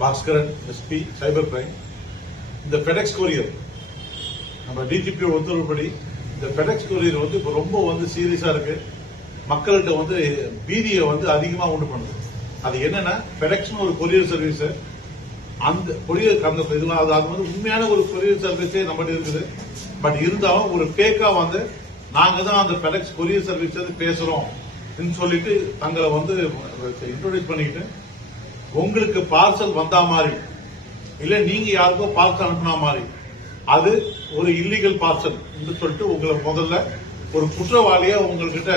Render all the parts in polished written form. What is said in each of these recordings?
Bhaskaran SP cyber crime. இந்த FedEx courier நம்ம DGP உத்தரவுப்படி இந்த ஃபெடெக்ஸ் கொரியர் வந்து இப்போ ரொம்ப சீரியஸா இருக்கு. மக்கள்கிட்ட பீதியை அதிகமா உண்டு பண்ணுது. அது என்னன்னா ஃபெடெக்ஸ்னு ஒரு கொரியர் சர்வீஸ். அந்த கொரியர் அது உண்மையான ஒரு கொரியர் சர்வீஸே நம்மகிட்ட இருக்குது. பட் இருந்தாலும் ஒரு ஃபேக்கா நாங்க தான் அந்த ஃபெடெக்ஸ் கொரியர் சர்வீஸ் பேசுறோம் சொல்லிட்டு தங்களை இன்ட்ரோடியூஸ் பண்ணிக்கிட்டு உங்களுக்கு பார்சல் வந்தா மாதிரி இல்ல நீங்க யாருக்கோ பார்சல் அனுப்புனா மாதிரி அது ஒரு இல்லீகல் பார்சல் சொல்லிட்டு உங்களை முதல்ல ஒரு குற்றவாளியா உங்ககிட்ட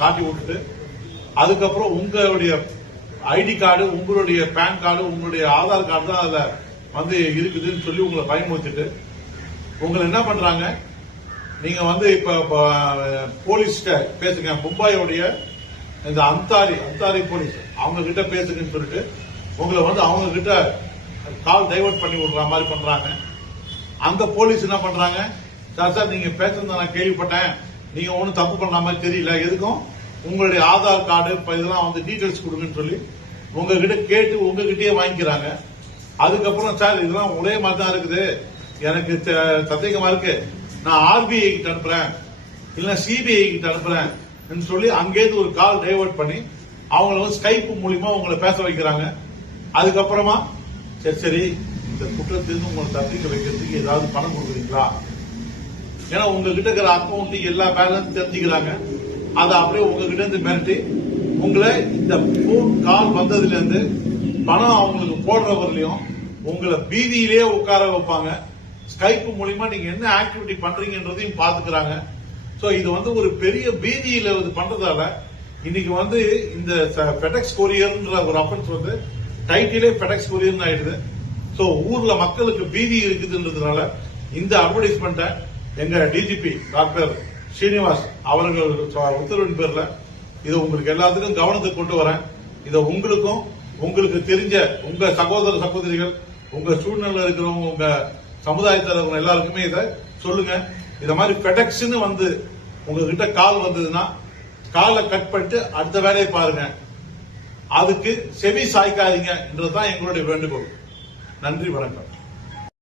காட்டி விட்டுட்டு அதுக்கப்புறம் உங்களுடைய ஐடி கார்டு, உங்களுடைய பேன் கார்டு, உங்களுடைய ஆதார் கார்டு தான் அதுல இருக்குதுன்னு சொல்லி உங்களை பயமுறுத்திட்டு உங்களை என்ன பண்றாங்க, நீங்க இப்ப போலீஸ்கிட்ட பேசுங்க, மும்பாயோடைய இந்த அந்தாரி போலீஸ் அவங்க கிட்ட பேசுங்கன்னு சொல்லிட்டு உங்களை அவங்க கிட்ட கால் டைவர்ட் பண்ணி விடுற மாதிரி பண்றாங்க. அந்த போலீஸ் என்ன பண்றாங்க, சார் நீங்க பேசுறத நான் கேள்விப்பட்டேன், நீங்க ஒன்னும் தப்பு பண்ற மாதிரி தெரியல, எதுக்கும் உங்களுடைய ஆதார் கார்டு இதெல்லாம் டீடைல்ஸ் கொடுங்கன்னு சொல்லி உங்ககிட்ட கேட்டு உங்ககிட்டயே வாங்கிக்கிறாங்க. அதுக்கப்புறம் சார் இதெல்லாம் ஒரே மாதிரி தான் இருக்குது, எனக்கு சந்தேகமா இருக்கு, நான் ஆர்பிஐ கிட்ட அனுப்புறேன் இல்ல சிபிஐ கிட்ட அனுப்புறேன் சொல்லி அங்கேயிருந்து ஒரு கால் டைவர்ட் பண்ணி அவங்கள ஸ்கைப் மூலியமா உங்களை பேச வைக்கிறாங்க. அதுக்கப்புறமா சரி இந்த குற்றத்திலிருந்து உங்களை தப்பிக்க வைக்கிறதுக்கு ஏதாவது பணம் கொடுக்குறீங்களா, ஏன்னா உங்ககிட்ட இருக்கிற அக்கௌண்ட் எல்லா பேலன்ஸ் தெரிஞ்சுக்கிறாங்க. அதை அப்படியே உங்ககிட்ட இருந்து மிரட்டி உங்களை இந்த போன் கால் வந்ததுல இருந்து பணம் அவங்களுக்கு போடுறவர்களையும் உங்களை பீதியிலேயே உட்கார வைப்பாங்க. ஸ்கைப் மூலியமா நீங்க என்ன ஆக்டிவிட்டி பண்றீங்கன்றதையும் பாத்துக்கிறாங்க. சோ இது ஒரு பெரிய பீதியில பண்றதால இன்னைக்கு இந்த ஃபெடெக்ஸ் கொரியர்ன்ற ஒரு அஃபென்ஸ் டைட்டிலே ஃபெடெக்ஸ் கொரியர் ஆயிடுது. சோ ஊர்ல மக்களுக்கு பீதி இருக்குதுன்றதுனால இந்த அட்வர்டைஸ்மெண்ட்டை எங்க டிஜிபி டாக்டர் ஸ்ரீனிவாஸ் அவர்கள் உத்தரவின் பேர்ல இதை உங்களுக்கு எல்லாத்துக்கும் கவனத்துக்கு கொண்டு வரேன். இதை உங்களுக்கும் உங்களுக்கு தெரிஞ்ச உங்க சகோதர சகோதரிகள், உங்க சூழ்நிலை இருக்கிறவங்க, உங்க சமுதாயத்தில் எல்லாருக்குமே இதை சொல்லுங்க. இத மாதிரி ஃபெடெக்ஸ்னு உங்ககிட்ட கால் வந்ததுன்னா காலை கட் பண்ணிட்டு அடுத்த வேலையை பாருங்க. அதுக்கு செவி சாய்க்காதீங்க என்றதுதான் எங்களுடைய வேண்டுகோள். நன்றி, வணக்கம்.